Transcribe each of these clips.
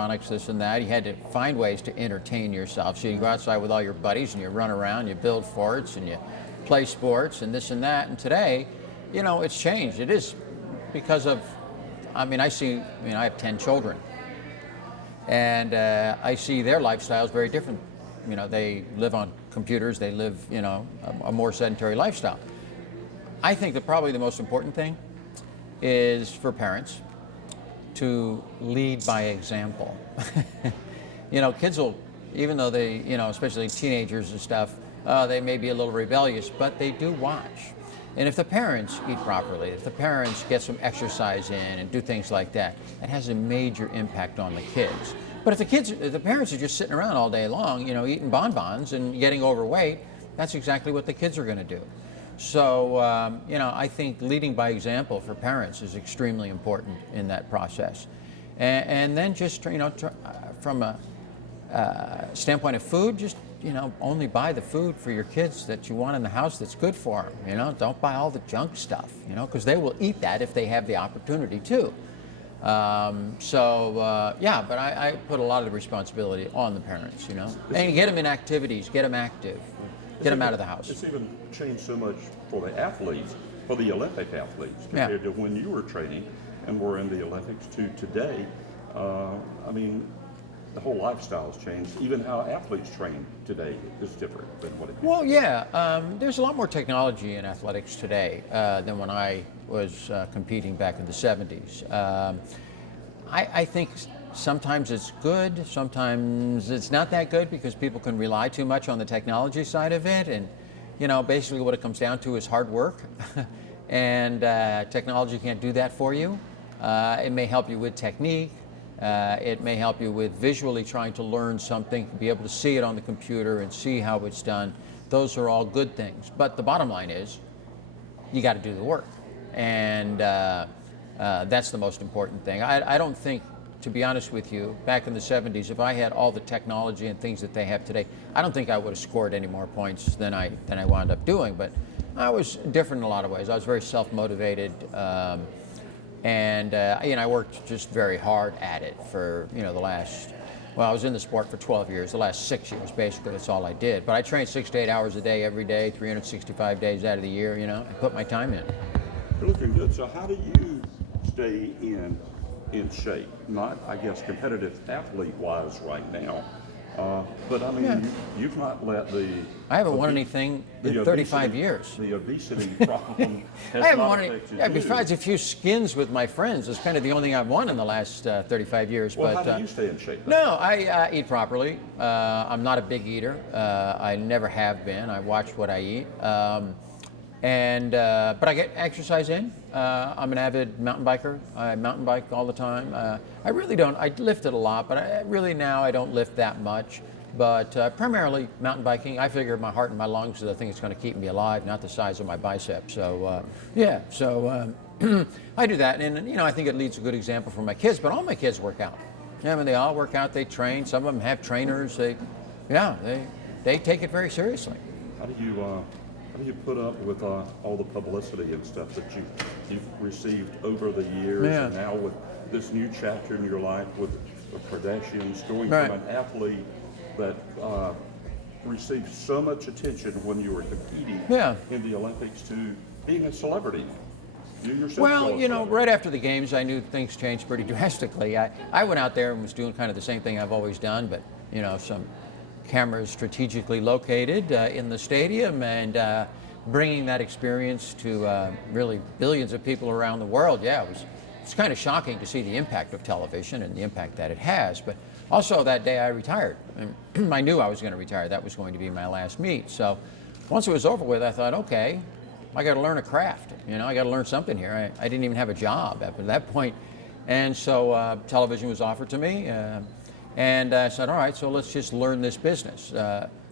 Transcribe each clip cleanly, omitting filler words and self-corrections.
electronics, this and that. You had to find ways to entertain yourself. So you go outside with all your buddies and you run around, you build forts and you play sports and this and that. And today, you know, it's changed. It is because of, I have 10 children. And I see their lifestyles very different. You know, they live on computers, they live, you know, a more sedentary lifestyle. I think that probably the most important thing is for parents to lead by example. You know, kids will, even though they, you know, especially teenagers and stuff, they may be a little rebellious, but they do watch. And if the parents eat properly, if the parents get some exercise in and do things like that, it has a major impact on the kids. But if the parents are just sitting around all day long, you know, eating bonbons and getting overweight, that's exactly what the kids are going to do. So, you know, I think leading by example for parents is extremely important in that process. And then just, you know, from a standpoint of food, just, you know, only buy the food for your kids that you want in the house that's good for them. You know, don't buy all the junk stuff, you know, because they will eat that if they have the opportunity to. Yeah, but I put a lot of the responsibility on the parents, you know, and get them in activities, get them active, get them out of the house. It's even changed so much for the athletes, for the Olympic athletes, compared to when you were training and were in the Olympics to today. I mean, the whole lifestyle's changed. Even how athletes train today is different than what it used to be. Well, yeah, there's a lot more technology in athletics today than when I was competing back in the 70s. I think sometimes it's good, sometimes it's not that good because people can rely too much on the technology side of it. And, you know, basically what it comes down to is hard work. And technology can't do that for you. It may help you with technique. It may help you with visually trying to learn something, be able to see it on the computer and see how it's done. Those are all good things. But the bottom line is, you got to do the work. And that's the most important thing. I don't think, to be honest with you, back in the 70s, if I had all the technology and things that they have today, I don't think I would have scored any more points than I wound up doing. But I was different in a lot of ways. I was very self-motivated. And you know, I worked just very hard at it for, you know, I was in the sport for 12 years. The last 6 years, basically, that's all I did. But I trained 6 to 8 hours a day, every day, 365 days out of the year, you know. I put my time in. You're looking good. So how do you stay in shape? Not, I guess, competitive athlete-wise right now. But I mean, you've not let I haven't won anything in 35 years. The obesity problem has I haven't not won affected any. you. Besides a few skins with my friends, it's kind of the only thing I've won in the last 35 years. Well, but how do you stay in shape? No, I eat properly. I'm not a big eater. I never have been. I watch what I eat. But I get exercise in. I'm an avid mountain biker. I mountain bike all the time. I really don't. I lifted a lot, but I don't lift that much. But primarily mountain biking. I figure my heart and my lungs are the thing that's going to keep me alive, not the size of my biceps. So I do that, and you know, I think it leads a good example for my kids. But all my kids work out. Yeah, I mean, they all work out. They train. Some of them have trainers. They take it very seriously. How do you put up with all the publicity and stuff that you've received over the years, and now with this new chapter in your life with the Kardashians, going from an athlete that received so much attention when you were competing in the Olympics to being a celebrity? You yourself. Well, you know, right after the games, I knew things changed pretty drastically. I went out there and was doing kind of the same thing I've always done, but you know, some cameras strategically located in the stadium and bringing that experience to really billions of people around the world. Yeah, it's kind of shocking to see the impact of television and the impact that it has. But also that day I retired. And I knew I was going to retire. That was going to be my last meet. So once it was over with, I thought, okay, I got to learn a craft. You know, I got to learn something here. I didn't even have a job at that point. And so television was offered to me. And I said, all right, so let's just learn this business.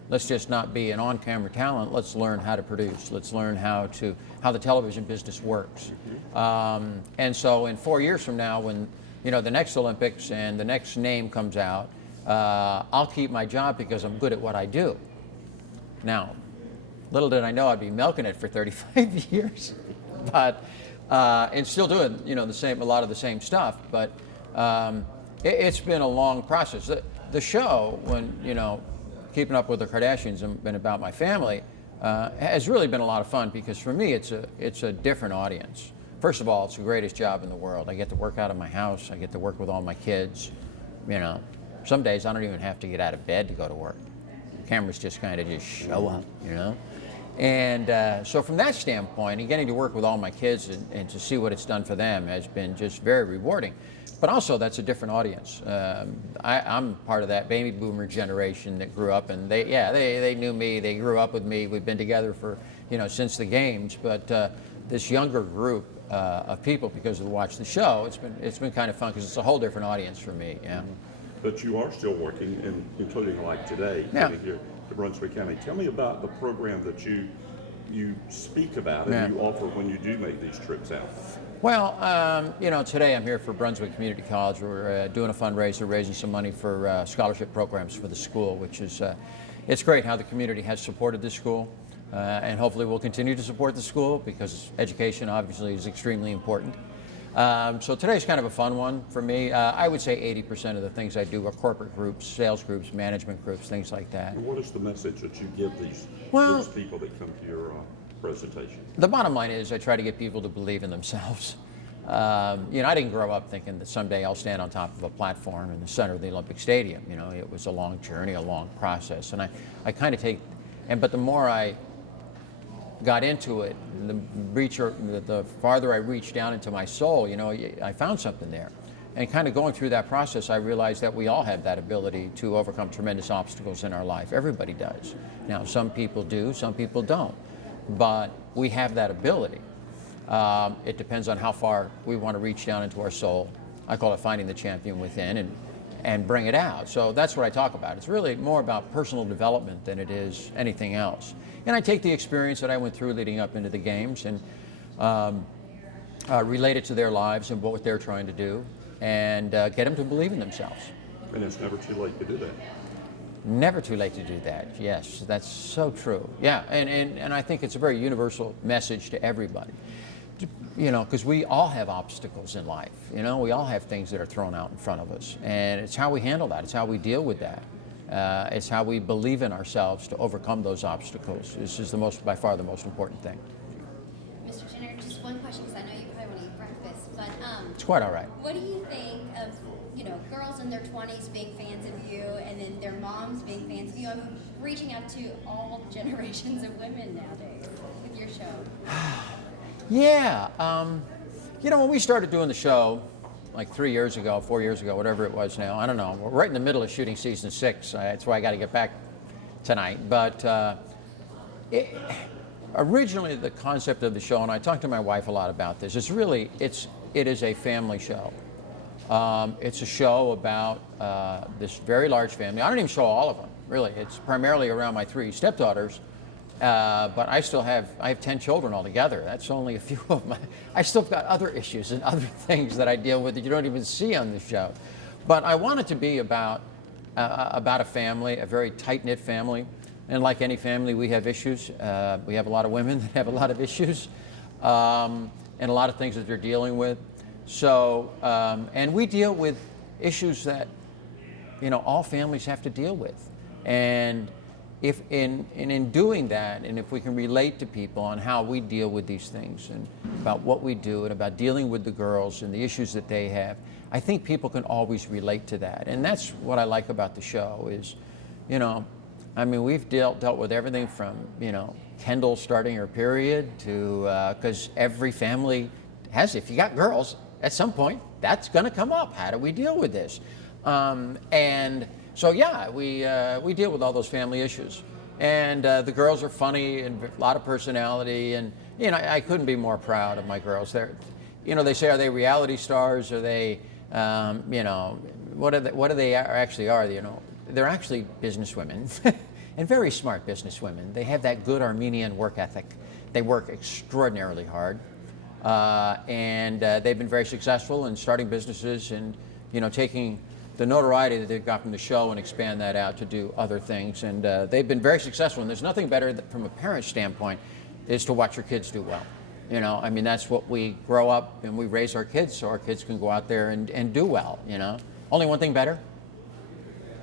Let's just not be an on-camera talent. Let's learn how to produce. Let's learn how the television business works. And so in 4 years from now, when you know the next Olympics and the next name comes out, I'll keep my job because I'm good at what I do. Now, little did I know I'd be milking it for 35 years, but and still doing a lot of the same stuff. But It's been a long process. The show, when, you know, keeping up with the Kardashians and been about my family, has really been a lot of fun because for me, it's a different audience. First of all, it's the greatest job in the world. I get to work out of my house. I get to work with all my kids. You know, some days I don't even have to get out of bed to go to work. The cameras just kind of just show up, you know. And so from that standpoint, and getting to work with all my kids and to see what it's done for them has been just very rewarding. But also, that's a different audience. I'm part of that baby boomer generation that grew up, and they knew me. They grew up with me. We've been together for, you know, since the games. But this younger group of people, because of watch the show, it's been kind of fun because it's a whole different audience for me. Yeah. But you are still working, and including like today, Yeah. here to Brunswick County. Tell me about the program that you speak about and Yeah. you offer when you do make these trips out. Well, you know, today I'm here for Brunswick Community College. We're doing a fundraiser, raising some money for scholarship programs for the school, which is, it's great how the community has supported this school. And hopefully we'll continue to support the school because education obviously is extremely important. So today's kind of a fun one for me. I would say 80% of the things I do are corporate groups, sales groups, management groups, things like that. And what is the message that you give these people that come to your presentation? The bottom line is I try to get people to believe in themselves. You know, I didn't grow up thinking that someday I'll stand on top of a platform in the center of the Olympic Stadium. You know, it was a long journey, a long process. And I kind of take, but the more I got into it, the farther I reached down into my soul, you know, I found something there. And kind of going through that process, I realized that we all have that ability to overcome tremendous obstacles in our life. Everybody does. Now, some people do, some people don't. But we have that ability. It depends on how far we want to reach down into our soul. I call it finding the champion within and bring it out. So that's what I talk about. It's really more about personal development than it is anything else. And I take the experience that I went through leading up into the games and relate it to their lives and what they're trying to do and get them to believe in themselves. And it's never too late to do that. Never too late to do that. Yes, that's so true. Yeah, and I think it's a very universal message to everybody. You know, because we all have obstacles in life. You know, we all have things that are thrown out in front of us, and it's how we handle that. It's how we deal with that. It's how we believe in ourselves to overcome those obstacles. This is by far the most important thing. Mr. Jenner, just one question, because I know you probably want to eat breakfast, but It's quite all right. what do you think of, you know, girls in their 20s being fans of you, and then their moms being fans of you? I'm reaching out to all generations of women nowadays with your show. Yeah, you know, when we started doing the show, like 3 years ago, 4 years ago, whatever it was now, I don't know. We're right in the middle of shooting season 6. That's why I got to get back tonight. But originally, the concept of the show, and I talked to my wife a lot about this. It is a family show. It's a show about this very large family. I don't even show all of them, really. It's primarily around my 3 stepdaughters. But I have 10 children altogether. That's only a few of my, I still got other issues and other things that I deal with that you don't even see on the show. But I want it to be about a family, a very tight-knit family. And like any family, we have issues. We have a lot of women that have a lot of issues and a lot of things that they're dealing with. So, and we deal with issues that, you know, all families have to deal with. And if in doing that, and if we can relate to people on how we deal with these things and about what we do and about dealing with the girls and the issues that they have, I think people can always relate to that. And that's what I like about the show is, you know, I mean, we've dealt with everything from, you know, Kendall starting her period to, because every family has, if you got girls, at some point, that's going to come up. How do we deal with this? And so yeah, we deal with all those family issues, and the girls are funny and a lot of personality, and you know I couldn't be more proud of my girls. They're, you know, they say, are they reality stars? Are they, you know, what do they actually are? You know, they're actually businesswomen, and very smart businesswomen. They have that good Armenian work ethic. They work extraordinarily hard, and they've been very successful in starting businesses and, you know, taking the notoriety that they've got from the show and expand that out to do other things. And they've been very successful. And there's nothing better from a parent standpoint is to watch your kids do well. You know, I mean, that's what we grow up and we raise our kids so our kids can go out there and do well, you know. Only one thing better,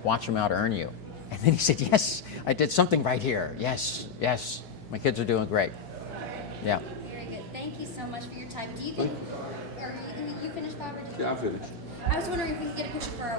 watch them out earn you. And then he said, yes, I did something right here. Yes, yes, my kids are doing great. Yeah. Very good. Thank you so much for your time. Do you think, or you finished, Bob? Or did you? Yeah, I finished. I was wondering if we could get a picture for our